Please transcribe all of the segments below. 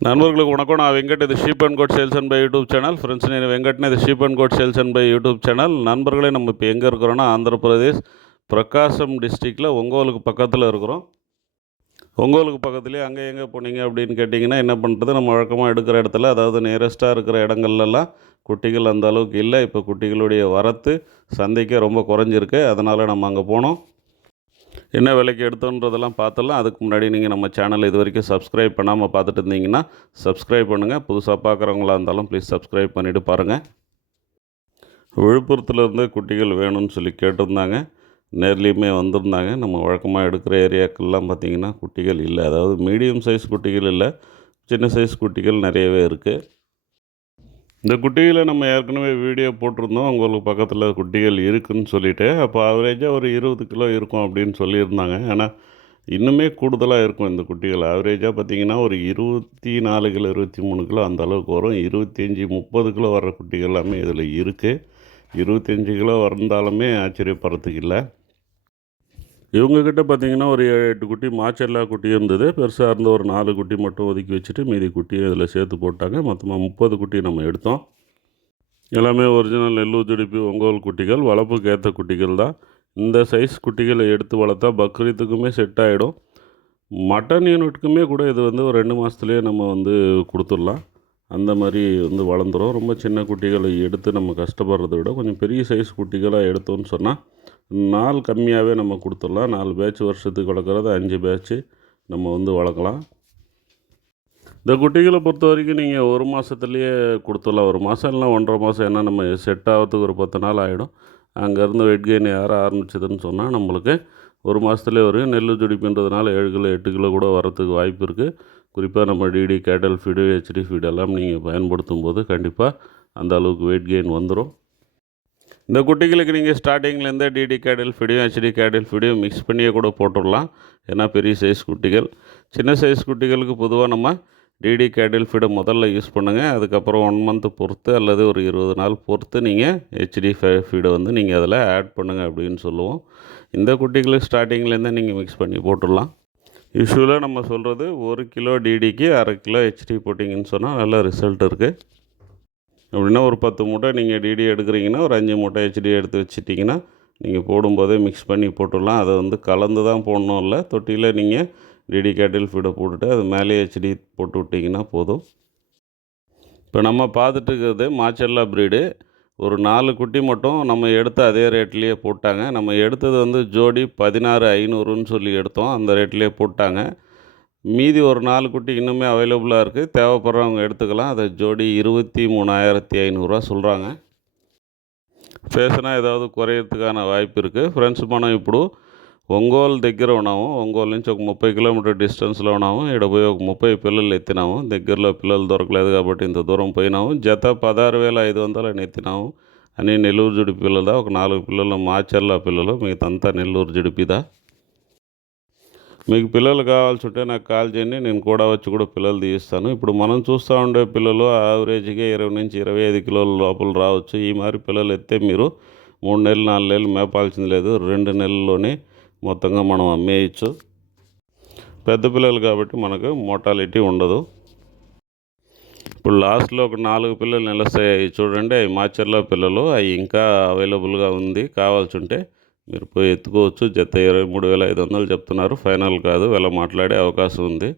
నన్వర్గులకు వణకం నా వెంకట్ இது sheep and goat sales and buy YouTube channel friends నేను వెంకట్ని இது sheep and goat sales and buy YouTube channel நண்பர்களே நம்ம இப்போ எங்கே இருக்கிறோன்னா ஆந்திர பிரதேஷ் பிரகாசம் டிஸ்ட்ரிக்டில் ஒங்கோலுக்கு பக்கத்தில் இருக்கிறோம் ஒங்கோலுக்கு பக்கத்துலேயே அங்கே எங்கே போனீங்க அப்படின்னு கேட்டிங்கன்னா என்ன பண்ணுறது நம்ம வழக்கமாக எடுக்கிற இடத்துல அதாவது நியரஸ்ட்டாக இருக்கிற இடங்கள்லாம் குட்டிகள் அந்த அளவுக்கு இல்லை இப்போ குட்டிகளுடைய வரத்து சந்தைக்கே ரொம்ப குறைஞ்சிருக்கு அதனால் நம்ம அங்கே போனோம் என்ன விலைக்கு எடுத்தோன்றதெல்லாம் பார்த்தலாம் அதுக்கு முன்னாடி நீங்கள் நம்ம சேனல் இது வரைக்கும் சப்ஸ்கிரைப் பண்ணாமல் பார்த்துட்டு இருந்தீங்கன்னா சப்ஸ்கிரைப் பண்ணுங்கள் புதுசாக பார்க்குறவங்களா இருந்தாலும் ப்ளீஸ் சப்ஸ்கிரைப் பண்ணிவிட்டு பாருங்கள் விழுப்புரத்துலேருந்து குட்டிகள் வேணும்னு சொல்லி கேட்டிருந்தாங்க. நேர்லேயுமே வந்திருந்தாங்க. நம்ம வழக்கமாக எடுக்கிற ஏரியாக்கள்லாம் பார்த்திங்கன்னா குட்டிகள் இல்லை. அதாவது மீடியம் சைஸ் குட்டிகள் இல்லை. சின்ன சைஸ் குட்டிகள் நிறையவே இருக்குது இந்த குட்டிகளை நம்ம ஏற்கனவே வீடியோ போட்டிருந்தோம். உங்களுக்கு பக்கத்தில் குட்டிகள் இருக்குதுன்னு சொல்லிவிட்டு அப்போ ஆவரேஜாக ஒரு இருபது கிலோ இருக்கும் அப்படின்னு சொல்லியிருந்தாங்க. ஆனால் இன்னுமே கூடுதலாக இருக்கும் இந்த குட்டிகள். ஆவரேஜாக பார்த்தீங்கன்னா ஒரு இருபத்தி நாலு கிலோ இருபத்தி மூணு கிலோ அந்த அளவுக்கு வரும். இருபத்தஞ்சி முப்பது கிலோ வர்ற குட்டிகள் எல்லாமே இதில் இருக்குது இருபத்தஞ்சி கிலோ வந்தாலுமே ஆச்சரியப்படுறதுக்கு இல்லை. இவங்கக்கிட்ட பார்த்தீங்கன்னா ஒரு ஏழு எட்டு குட்டி மாச்செல்லா குட்டி இருந்தது. பெருசாக இருந்த ஒரு நாலு குட்டி மட்டும் ஒதுக்கி வச்சுட்டு மீதி குட்டியை இதில் சேர்த்து போட்டாங்க. மொத்தமாக முப்பது குட்டி நம்ம எடுத்தோம். எல்லாமே ஒரிஜினல் நெல்லூர் துடிப்பு ஒங்கோல் குட்டிகள் வளர்ப்புக்கு ஏற்ற குட்டிகள் தான். இந்த சைஸ் குட்டிகளை எடுத்து வளர்த்தா பக்ரீத்துக்குமே செட் ஆகிடும் மட்டன் யூனிட்டுக்குமே கூட இது வந்து ஒரு ரெண்டு மாதத்துலேயே நம்ம வந்து கொடுத்துடலாம். அந்த மாதிரி வந்து வளர்ந்துரும். ரொம்ப சின்ன குட்டிகளை எடுத்து நம்ம கஷ்டப்படுறத விட கொஞ்சம் பெரிய சைஸ் குட்டிகளாக எடுத்தோம்னு சொன்னால் நாள் கம்மியாகவே நம்ம கொடுத்துடலாம். நாலு பேட்ச் வருஷத்துக்கு வளர்க்குறது அஞ்சு பேட்ச்சு நம்ம வந்து வளர்க்கலாம். இந்த குட்டிகளை பொறுத்த வரைக்கும் நீங்கள் ஒரு மாதத்துலேயே கொடுத்துடலாம். ஒரு மாதம் இல்லைனா ஒன்றரை மாதம் ஏன்னா நம்ம செட் ஆகிறதுக்கு ஒரு பத்து நாள் ஆகிடும் அங்கேருந்து வெயிட் கெயின் ஏற ஆரம்பிச்சதுன்னு சொன்னால் நம்மளுக்கு ஒரு மாதத்துலேயே வரும் நெல் துடிப்புன்றதுனால ஏழு கிலோ எட்டு கிலோ கூட வரத்துக்கு வாய்ப்பு இருக்குது குறிப்பாக நம்ம டிடி கேட்டல் ஃபீடு ஹெச்டி ஃபீடு எல்லாம் நீங்கள் பயன்படுத்தும் போது கண்டிப்பாக அந்த அளவுக்கு வெயிட் கெயின் வந்துடும் இந்த குட்டிகளுக்கு நீங்கள் ஸ்டார்டிங்லேருந்தே டிடி கேடில் ஃபீடியும் ஹெச்டி கேடில் ஃபீடியும் மிக்ஸ் பண்ணியே கூட போட்டுடலாம். ஏன்னா பெரிய சைஸ் குட்டிகள். சின்ன சைஸ் குட்டிகளுக்கு பொதுவாக நம்ம டிடி கேடில் ஃபீடை முதல்ல யூஸ் பண்ணுங்கள் அதுக்கப்புறம் ஒன் மந்த் பொறுத்து அல்லது ஒரு இருபது நாள் பொறுத்து நீங்கள் ஹெச்டி ஃபீடை வந்து நீங்கள் அதில் ஆட் பண்ணுங்கள் அப்படின்னு சொல்லுவோம். இந்த குட்டிகளுக்கு ஸ்டார்டிங்லேருந்தே நீங்கள் மிக்ஸ் பண்ணி போட்டுடலாம். யூஸ்வலாக நம்ம சொல்கிறது ஒரு கிலோ டிடிக்கு அரை கிலோ ஹெச்டி போட்டிங்கன்னு சொன்னால் நல்ல ரிசல்ட் இருக்குது அப்படின்னா ஒரு பத்து மூட்டை நீங்கள் டிடி எடுக்கிறீங்கன்னா ஒரு அஞ்சு மூட்டை ஹெச்டி எடுத்து வச்சிட்டிங்கன்னா நீங்கள் போடும்போதே மிக்ஸ் பண்ணி போட்டுடலாம். அதை வந்து கலந்து தான் போடணும் இல்லை தொட்டியில் நீங்கள் டிடி கேட்டில் ஃபீடை போட்டுட்டு அது மேலே ஹெச்டி போட்டு விட்டிங்கன்னா போதும். இப்போ நம்ம பார்த்துட்டு இருக்கிறது மாச்சல்லா ப்ரீடு ஒரு நாலு குட்டி மட்டும் நம்ம எடுத்த அதே ரேட்லேயே போட்டாங்க. நம்ம எடுத்தது வந்து ஜோடி பதினாறு ஐநூறுன்னு சொல்லி எடுத்தோம். அந்த ரேட்லேயே போட்டாங்க. மீதி ஒரு நாலு குட்டி இன்னுமே அவைலபிளாக இருக்குது தேவைப்படுறவங்க எடுத்துக்கலாம் அதை ஜோடி இருபத்தி மூணாயிரத்தி ஐநூறுரூவா சொல்கிறாங்க ఫేసన ఏదో కొరయెత్తుగానే వాయిపు ఇరుకు ఫ్రెండ్స్ మనం ఇప్పుడు ఒంగోలు దగ్గర ఉన్నాము ఒంగోలు నుంచి ఒక ముప్పై కిలోమీటర్ డిస్టెన్స్లో ఉన్నాము ఇక్కడ పోయి ఒక ముప్పై పిల్లలు ఎత్తినాము దగ్గరలో పిల్లలు దొరకలేదు కాబట్టి ఇంత దూరం పోయినాము జత పదహారు వేల ఐదు వందలని ఎత్తినాము అని నెల్లూరు జుడిపిల్లదా ఒక నాలుగు పిల్లలు మాచర్ల పిల్లలు మిగతా అంతా నెల్లూరు జుడిపిదా మీకు పిల్లలు కావాల్సి ఉంటే నాకు కాల్ చేయండి నేను కూడా వచ్చి కూడా పిల్లలు తీయిస్తాను ఇప్పుడు మనం చూస్తూ ఉండే పిల్లలు యావరేజ్గా ఇరవై నుంచి ఇరవై ఐదు కిలోల లోపల రావచ్చు. ఈ మారి పిల్లలు ఎత్తే మీరు మూడు నెలలు నాలుగు నెలలు మేపాల్సింది లేదు. రెండు నెలల్లోనే మొత్తంగా మనం అమ్మేయచ్చు. పెద్ద పిల్లలు కాబట్టి మనకు మోటాలిటీ ఉండదు. ఇప్పుడు లాస్ట్లో ఒక నాలుగు పిల్లలు నిలుస్తాయి. చూడండి అవి మాచర్ల పిల్లలు అవి ఇంకా అవైలబుల్గా ఉంది. కావాల్సి ఉంటే మీరు పోయి ఎత్తుకోవచ్చు జత ఇరవై మూడు వేల ఐదు వందలు చెప్తున్నారు. ఫైనల్ కాదు వీళ్ళ మాట్లాడే అవకాசம் உண்டு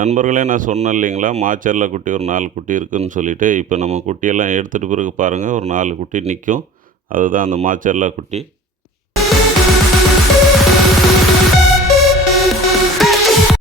நண்பர்களே நான் சொன்னேன் இல்லைங்களா மாச்சரில் குட்டி ஒரு நாலு குட்டி இருக்குன்னு சொல்லிவிட்டு இப்போ நம்ம குட்டியெல்லாம் எடுத்துகிட்டு பிறகு பாருங்கள் ஒரு நாலு குட்டி நிற்கும் அதுதான் அந்த மாச்சரில் குட்டி